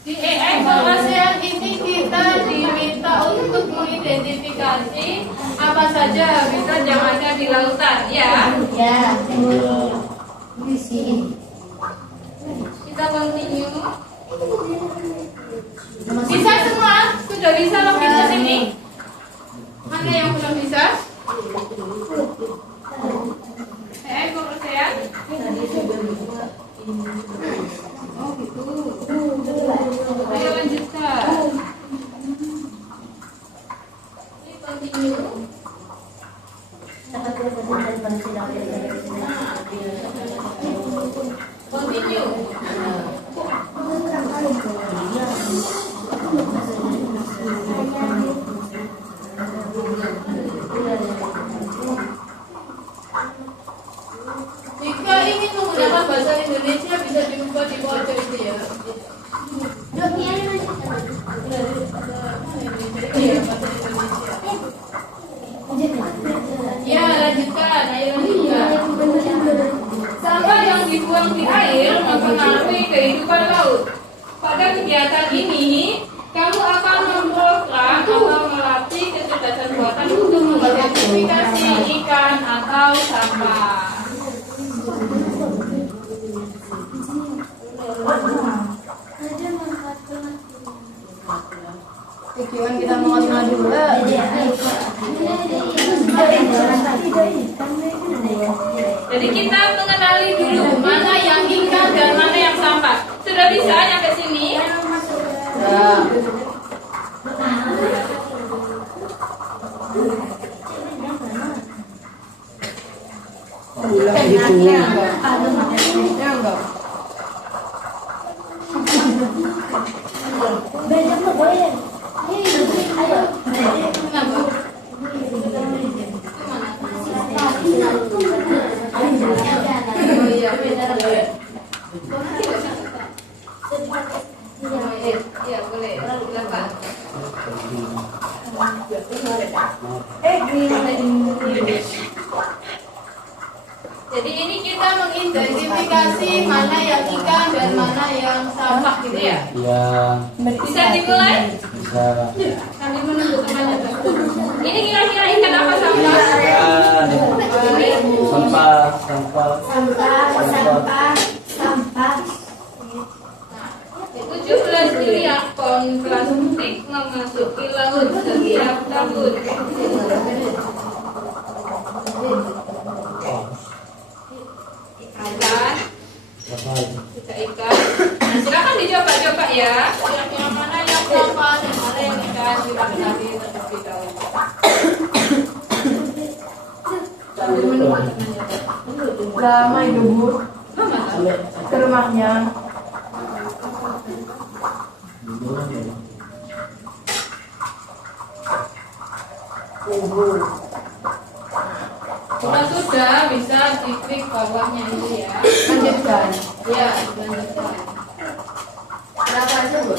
di AI pengawasan ini kita diminta untuk mengidentifikasi apa saja habitat yang ada di lautan, ya? Kita continue. Bisa semua? Sudah bisa login ke sini? Mana yang belum bisa? AI pengawasan? Oh gitu. Ayo lanjutkan. Ini continue. Continue. Jika ingin menggunakan bahasa Indonesia bisa dibuka di pojok itu ya. Ya, lanjutkan. Ayo lanjutkan. Sampah yang dibuang di air mempengaruhi kehidupan laut. Pada kegiatan ini, kamu akan memprogram atau melatih kecerdasan buatan untuk mengidentifikasi ikan atau sampah. Tujuan kita mau dulu. Jadi kita mengenali dulu mana yang ikan dan mana yang sampah. Sudah bisa nyampe sini? Ya. Kenapa? Oh iya, beda. Iya, boleh. Silakan. Jadi ini kita mengidentifikasi mana yang ikan dan mana yang sampah gitu ya. Ya, Bisa dimulai? bisa. Sambil menunggu temannya. Ini kira-kira ikan apa sampah? Sampah, sampah. Nah, 17 miliar ton plastik memasuki laut setiap tahun. Ikan, kita ikan. Nah, silakan dicoba-coba ya. Kira-kira mana yang sampah dan mana yang ikan? Silakan nanti terlebih dahulu. Sambil menunggu temannya. Lama itu Bu Mama, ke rumahnya. sudah bisa diklik bawahnya itu ya. Lanjutkan. Ya, lanjutkan. Berapa aja Bu?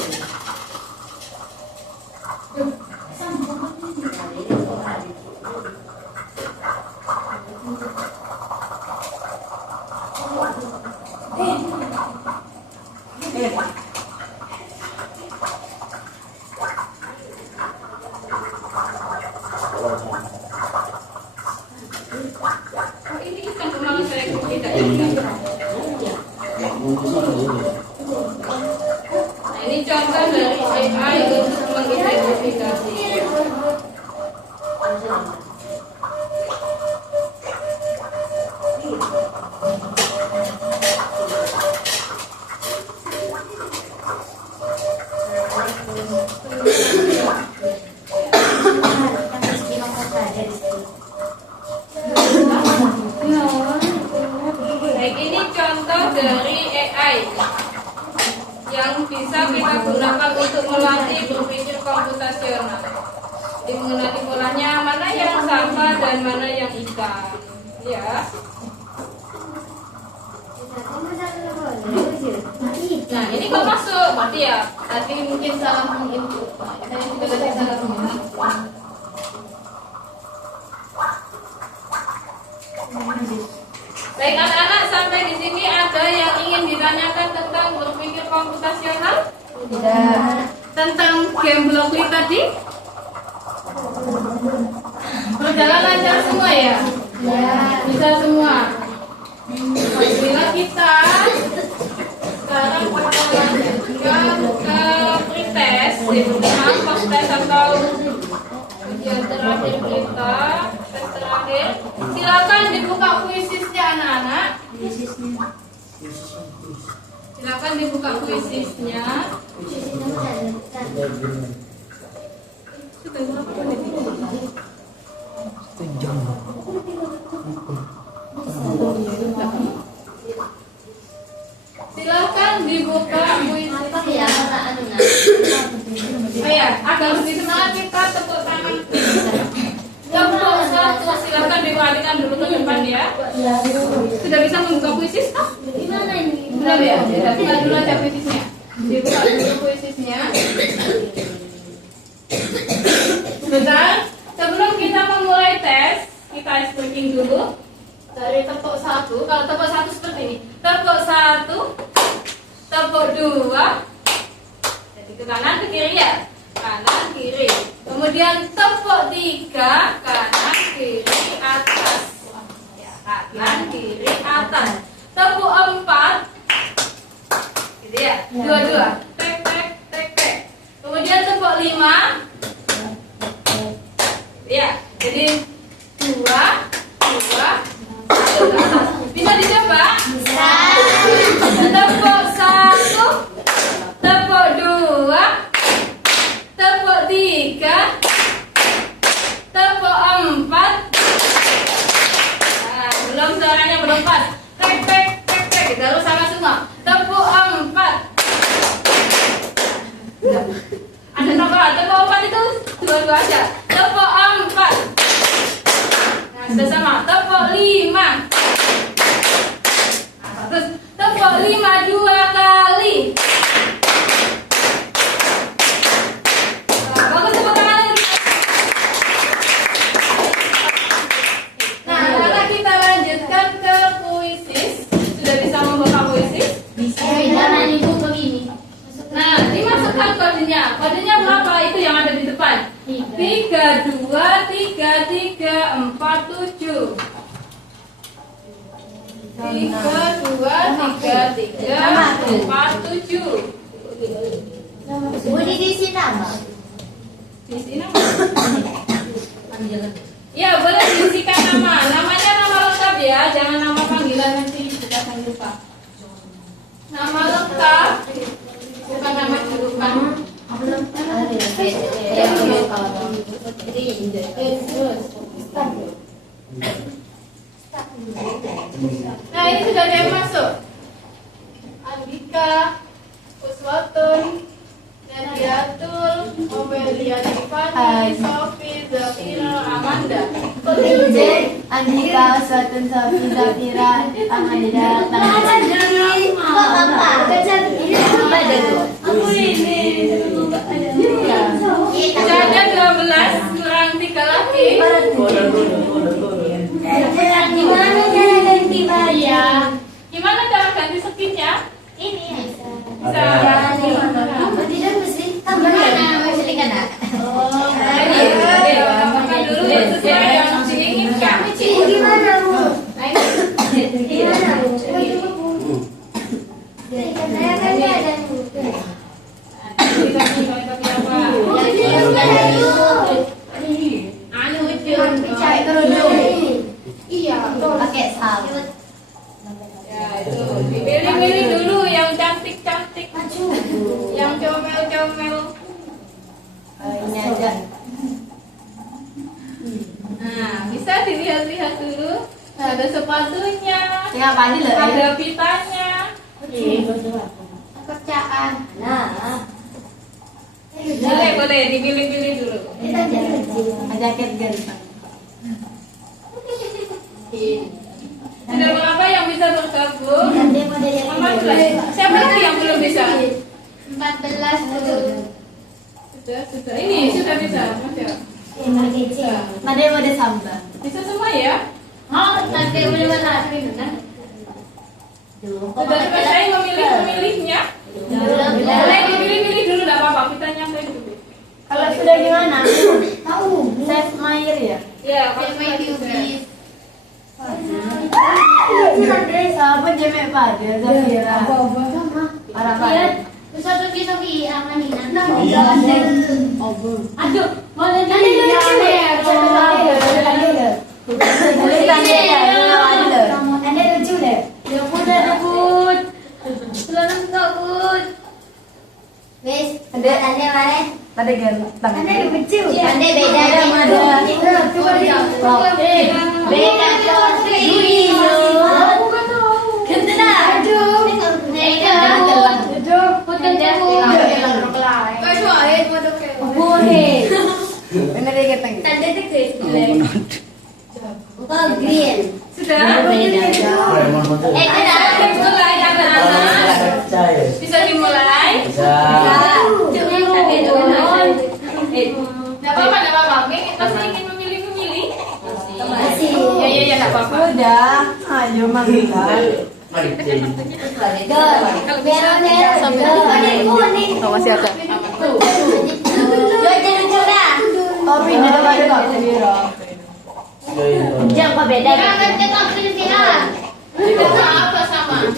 Oh, ini ikan kemarin saya kita ikan. Nah, ini contoh dari AI untuk mengidentifikasi. Baik, ini contoh dari AI yang bisa kita gunakan untuk melatih berpikir komputasional. Jadi mengenali polanya mana yang sampah dan mana yang ikan. Ya. Nah, ini kok masuk, berarti ya. Tadi mungkin salah menginput. Saya juga tadi salah menginput. Baik anak-anak, sampai di sini ada yang ingin ditanyakan tentang berpikir komputasional? Tidak. Tentang game Blockly tadi? Berjalan lancar semua ya? Ya. Bisa semua. Bila kita sekarang kita lanjutkan ke pretest, dengan post test atau ujian terakhir kita, tes terakhir. Silakan dibuka kuisisnya anak-anak. Silakan dibuka kuisisnya. Sudah berapa menit? Silakan dibuka kuisisnya. Oh ya, agar lebih semangat kita tepuk tangan. Kelompok 1 silakan dikembalikan dulu ke depan ya. Sudah bisa membuka kuisis? Gimana ini? Sudah ya? Sudah buka dulu aja kuisisnya. Dibuka dulu kuisisnya. Sebentar, sebelum kita memulai tes, kita icebreaking dulu. Dari tepuk 1, kalau tepuk 1 seperti ini. Tepuk 1, tepuk 2. Jadi ke kanan ke kiri ya. Kanan kiri. Kemudian tepuk 3, kanan kiri atas. Ya, kanan kiri atas. Tepuk 4. Gitu ya. Dua-dua. Tek tek tek tek. Kemudian tepuk 5. Ya, jadi 2, 2, 1 ke atas. Bisa dicoba? Bisa. Tepuk 1, tepuk 2, tepuk 3, tepuk 4. Nah, belum suaranya belum pas. Tek tek tek tek, kita harus sama semua. Tepuk 4, dua aja. Tepuk 4. Nah, sudah sama. Tepuk 5. Nah, terus tepuk 5 2 kali. Nah, bagus tepuk tangan. Nah, sekarang kita lanjutkan ke puisis. Sudah bisa membaca puisis? Jangan ibu begini. Nah, dimasukkan kodenya. Kodenya berapa? Itu yang ada di depan. 3 2 3 3 4 7. 3 2 3 3 4 7. Boleh diisi nama. Di sini ya, boleh diisikan nama. Namanya nama lengkap ya, jangan nama panggilan nanti kita akan lupa. Nama lengkap, bukan nama julukan. Nah, ini sudah ada yang masuk. Andika, Uswatun, Nadiatul, Omelia Tiffany, Sofi, Zafira, Amanda. Andika, Swatun, Sofi, Zafira, Amanda, Aku ini. Ada 12 kurang 3 lagi. Gimana cara ganti bayar? Gimana cara ganti skinnya? Ini Bisa. tidak mesti tambahan mesti kena. Makan dulu sesuai yang diinginkan. Gimana bu? Gimana bu? Saya kan ada Iya, pakai sabun. Ya, itu. Pilih-pilih dulu yang cantik-cantik, yang comel-comel. Ini aja. Nah, bisa dilihat-lihat dulu. Ada sepatunya, Yang padi loh. ada pitanya. Kerjaan. Nah. Boleh, dipilih-pilih dulu. Jaket ganteng. Ada berapa yang bisa bergabung? Mama mulai. Siapa lagi yang belum bisa? 14 dulu. Sudah. Ini sudah bisa, Mas ya. Ada yang ada sambal. Bisa semua ya? Oh, nanti boleh lagi kan? Sudah selesai memilihnya? Boleh dipilih-pilih dulu, tidak apa-apa. Kita nyampe dulu. Kalau sudah gimana? Tahu. Save my year ya? Ya, Save my kalau Apa jemek pada Zafira? Para pada. Terus Sofi amanina. Aduh, mana jadi Anda lucu deh. Debut. Selamat takut. Wes, Anda mana? Ada ganteng. Anda lucu. Anda beda beda green. sudah. Mulai Anak-anak percaya. bisa dimulai. Bisa. Tidak apa-apa. Masih ingin memilih. Ya, tidak apa-apa. Udah, ayo Mangga. Mari cek. Oh, masih ada. Oh, pindah ada kok sendiri. Jangan beda. Jangan kita pilih Sama apa sama?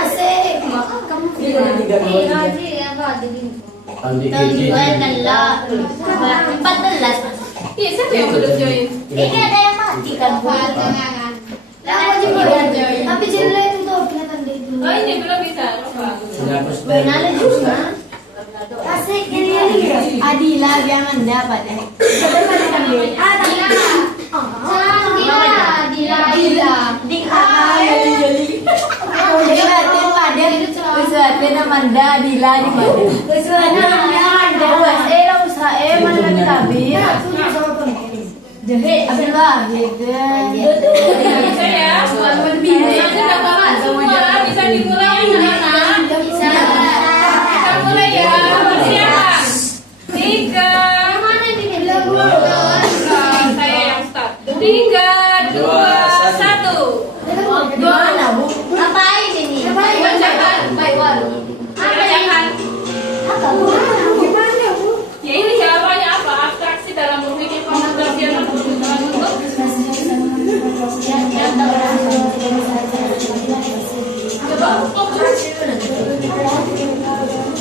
Asik. Kamu pilih. Haji apa tahun 14. Iya, siapa yang belum join? Ini ada yang mati kan Bu? Lama juga join. Tapi jelek itu tuh kelihatan di itu. Oh, ini belum bisa. Lupa. Benale juga. Asik ini ya. Adila yang mendapat deh. Adila. Ding Usahatin Amanda Adila di mana? Usahatin Amanda. Israel mana lagi tabir? Jadi adalah gitu. Bisa ya. Nanti dapat semua bisa dimulai anak-anak. Kita mulai ya. Persiapan. 3. Saya yang start. 3, 2, 1. Gimana bu? Ngapain ini? Bacakan. Bacakan. Ya ini jawabannya apa? Abstraksi dalam berpikir komputasi berguna untuk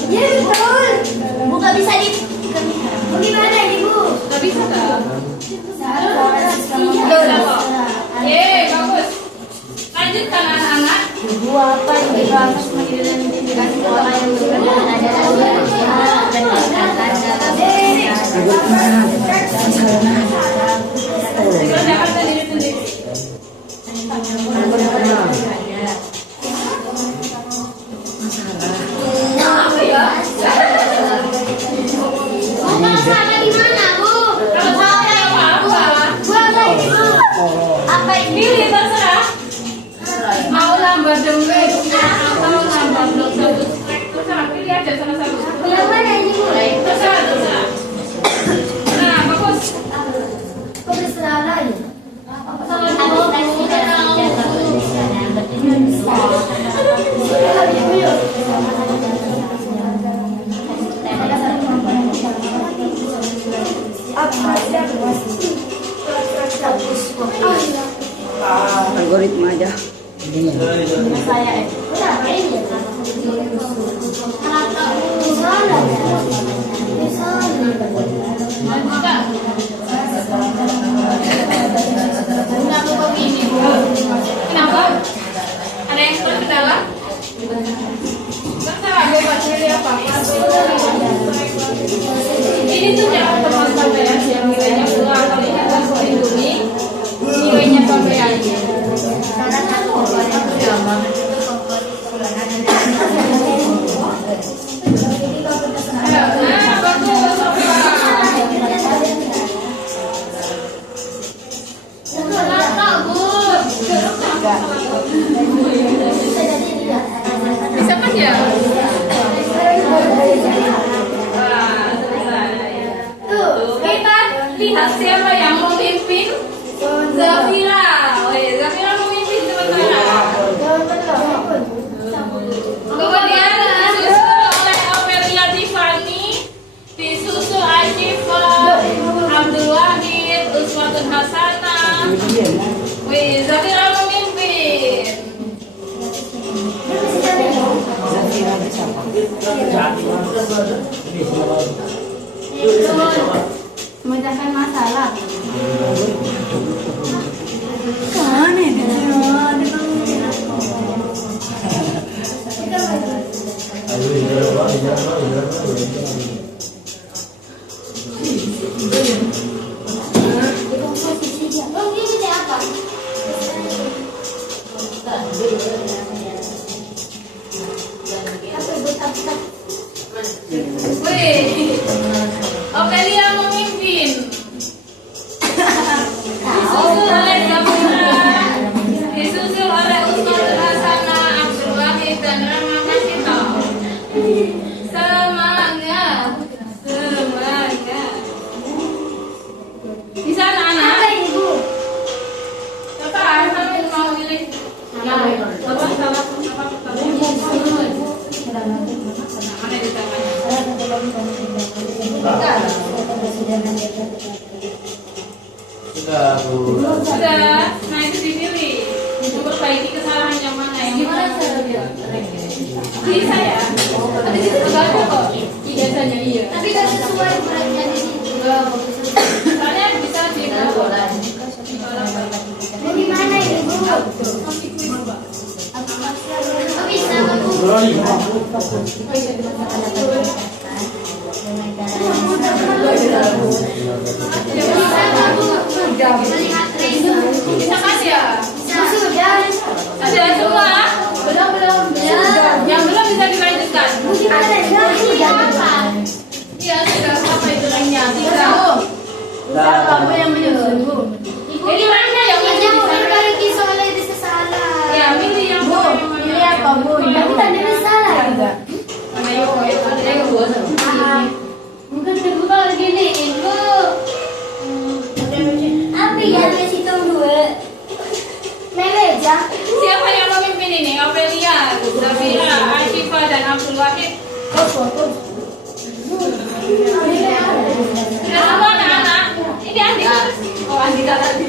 Ya betul. Bu gak bisa di. Bu gimana ini bu? nggak bisa kan? Bagus. Lanjutkan anak-anak. Bu apa yang dibahas mengenai identifikasi sekolah yang berbeda dan dikatakan Kerjakan diri sendiri. Apa ya? Kalau sama di mana bu? Kalau salah apa-apa. Bu apa ini? Apa ini? Pilih terserah. Mau nambah dompetnya atau nambah blok subscribe terserah. Pilih aja salah satu. Yang mana ini bu? Terserah. Nah, bagus. Kok berserah lagi? Salah Algoritma aja. saya Kenapa begini, Bu? Kenapa? Ada yang terus ke dalam? Terserah bebas pilih apa. Ini tuh jangan teman sampean yang nilainya 2 atau 5 dan melindungi nilainya sampean. Nah, bagus. Bisa kan ya? Wah, selesai. Tuh, kita lihat siapa yang memimpin. Zafira. Zafira memimpin sementara. Kemudian disusul oleh Amelia Tiffany, disusul Ashifa, Abdul Wahid, Uswatun Hasanah. Zafira memimpin. memecahkan masalah. Wih, Amelia memimpin. Disusul oleh Zafira, disusul oleh Usman Hasanah, Abdul Wahid dan Rama Masito. Semangat, semangat. Di sana anak. Terserah, sampai mau pilih. Apa salah? Mana di tangannya? Sudah, Bu. Sudah, nah itu dipilih. Memperbaiki kesalahan yang mana yang Gimana mana. cara biar? Bisa ya? Ada di situ nggak ada kok. Biasanya iya. Tapi kan sesuai beratnya di situ. Soalnya bisa di Bagaimana ini bu? Kok bisa bu? Melihat tracing. Bisa kan ya? Sudah. Sudah semua? Belum. Yang belum bisa dilanjutkan. Gimana? Ini apa? Iya sudah. Apa itu lainnya? Siapa Bu yang menyusun Bu? Ini mana yang Yang menyusun? kalau kisah oleh bisa salah. Ya, milih yang Bu, ini apa Bu? Tapi tadi salah juga. Ayo, ayo, Mungkin ibu kalau gini, ibu apa ya situ dua meja. Siapa yang memimpin ini? Aurelia, Zafira, Ashifa, dan Abdul Wahid. Sudah semua anak-anak? Ini Andika. Oh, Andika tadi.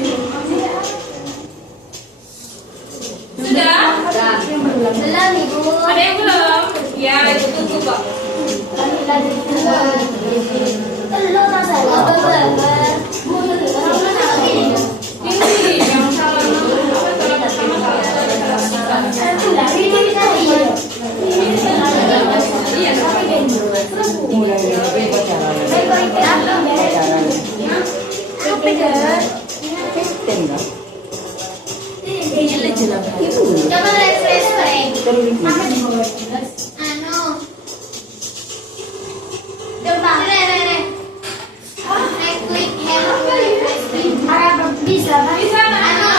Sudah? Belum ibu. Ada yang belum? Ya, itu tunggu kok. Belum masalah. Ini yang salah pertama Iya, Coba refresh anu coba klik help bisa Bisa. anu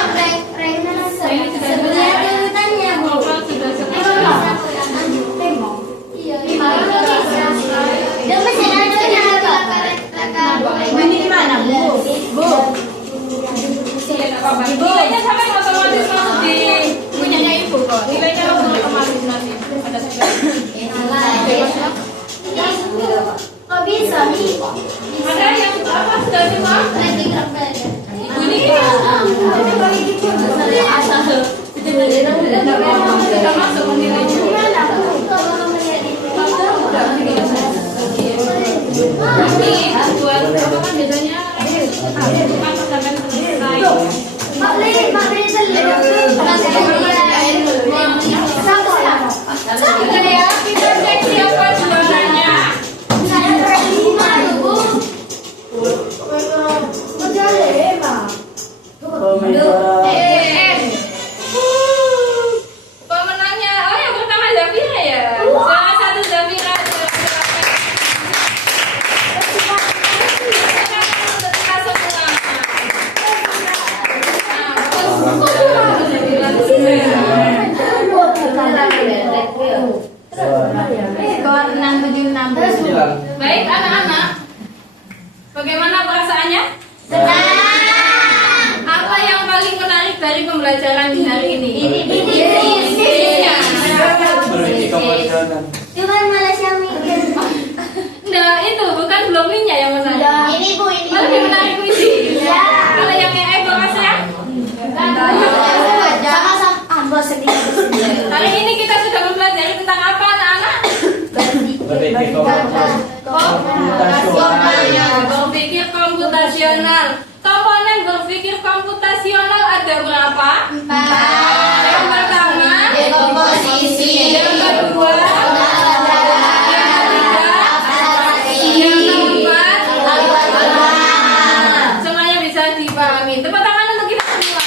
sebenarnya tanya Bu sudah iya bisa dan masih ada yang Ini di mana Bu? Bu. Nilainya sampai otomatis masuk di punyanya ibu kok. Nilainya langsung otomatis nanti. Ada sudah. kok bisa nih Ada yang apa sudah semua? lagi gerak Ibu ini sudah masuk nilainya. Ini buat apa kan biasanya? Kan sampai selesai. Mak Li Sudah ya, kita cek siapa juaranya. saya terima Bu Pemenangnya, oh yang pertama Zafira ya. Salah satu Zafira. Skor 676. Baik anak-anak, bagaimana perasaannya? Apa yang paling menarik dari pembelajaran di hari ini? Isinya. Cuman malas yang mikir. Nah itu bukan belumnya yang menarik. Ini Bu ini. Lebih menarik kuisi. Ya. Kalau yang bahasnya? Sama-sama sedikit. Hari ini kita sudah mempelajari tentang apa anak-anak? Berpikir Berpikir komputasional. Komponen berpikir komputasional ada berapa? 4. Yang pertama, Dekomposisi. yang kedua, yang keempat, semuanya bisa dipahami. Tepuk tangan untuk kita semua.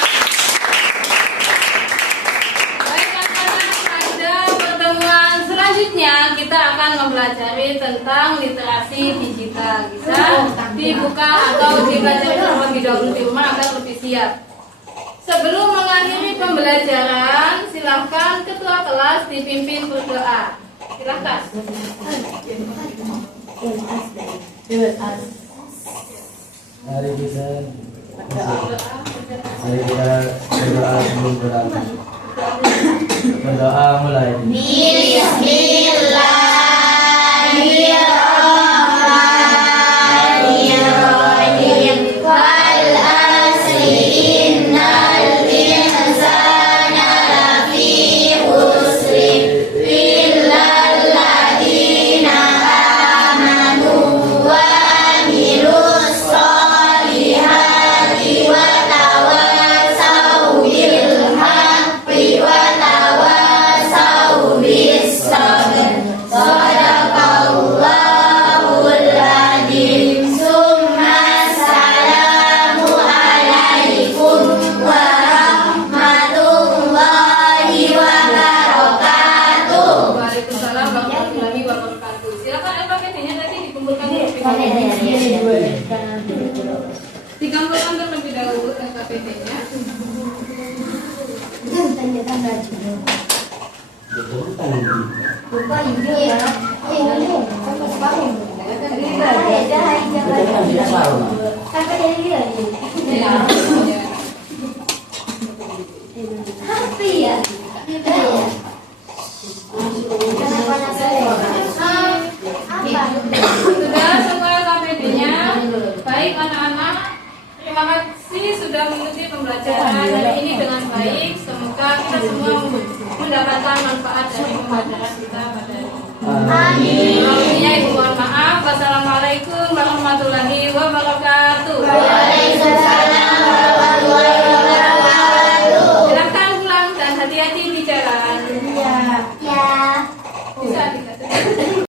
Baik anak-anak, pada pertemuan selanjutnya kita akan mempelajari tentang literasi digital. Bisa dibuka atau dibaca terlebih dahulu di rumah agar lebih siap. Sebelum mengakhiri pembelajaran, silahkan ketua kelas dipimpin berdoa. Silahkan. Mari kita berdoa sebelum berangkat. Berdoa mulai. Bismillahirrahmanirrahim. Wal asri innal insana lafi khusri illal ladzina amanu wa amilus solihati wa tawassaw bil haqqi wa tawassaw bis sabr. KPD-nya? Sudah semua KPD-nya? Baik anak-anak, terima kasih sudah mengikuti pembelajaran hari ini dengan baik. Semoga kita semua mendapatkan manfaat dari pembelajaran kita pada hari ini. Amin. Ibu mohon maaf. Wassalamualaikum warahmatullahi wabarakatuh. Waalaikumsalam.